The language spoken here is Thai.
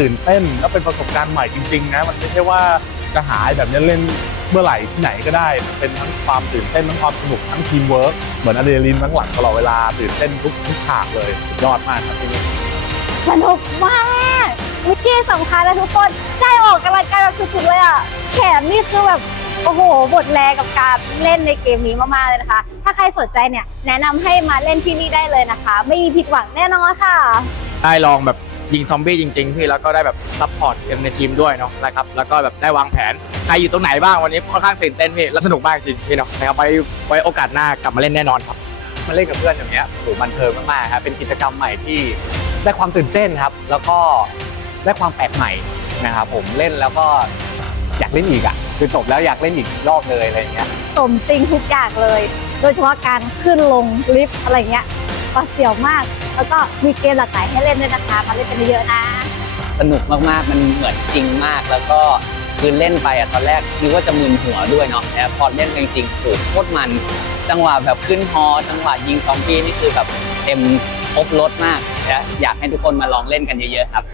ตื่นเต้นแล้วเป็นประสบการณ์ใหม่จริงๆนะมันไม่ใช่ว่าจะหาแบบนี้เล่นเมื่อไหร่ที่ไหนก็ได้ เป็นทั้งความตื่นเต้นทั้งความสนุกทั้งทีมเวิร์กเหมือนอะดรีนาลินทั้งหลังตลอดเวลาตื่นเต้นทุกทุกฉากเลยสุดยอดมากครับที่นี่สนุกมากวิธีสำคัญนะทุกคนได้ออกกำลังกายแบบสุดๆเลยอะแขนนี่คือแบบโอ้โหบทแรงกับการเล่นในเกมนี้มากๆเลยนะคะ ถ้าใครสนใจเนี่ยแนะนำให้มาเล่นที่นี่ได้เลยนะคะ ไม่มีผิดหวังแน่นอนค่ะ ได้ลองแบบ ยิงซอมบี้จริง ๆ พี่แล้วก็ได้แบบซัพพอร์ตกันในทีมด้วยเนาะนะครับแล้วก็แบบได้วางแผนใครอยู่ตรงไหนบ้างวันนี้ค่อนข้างตื่นเต้นพี่และสนุกมากจริงพี่เนาะนะครับไว้ไว้โอกาสหน้ากลับมาเล่นแน่นอนครับมาเล่นกับเพื่อนอย่างเงี้ยโหบันเทิงมากๆครับเป็นกิจกรรมใหม่ที่ได้ความตื่นเต้นครับ แล้วก็ได้ความแปลกใหม่นะครับผมเล่นแล้วก็อยากเล่นอีกอะคือจบแล้วอยากเล่นอีกรอบเลยอะไรอย่างเงี้ยสมจริงทุกอย่างเลย โดยเฉพาะการขึ้นลงลิฟต์อะไรเงี้ย ก็เสียวมาก แล้วก็มีเกมหลากหลายให้เล่นด้วยนะคะ มาเล่นกันเยอะๆนะ สนุกมากๆ มันเหมือนจริงมาก แล้วก็คือเล่นไปอะตอนแรกคิดว่าจะมึนหัวด้วยเนาะแต่พอเล่นจริงๆโอ้โหโคตรมัน จังหวะแบบขึ้นฮอจังหวะยิงซอมบี้นี่คือแบบเต็มครบรถมากนะอยากให้ทุกคนมาลองเล่นกันเยอะๆครับ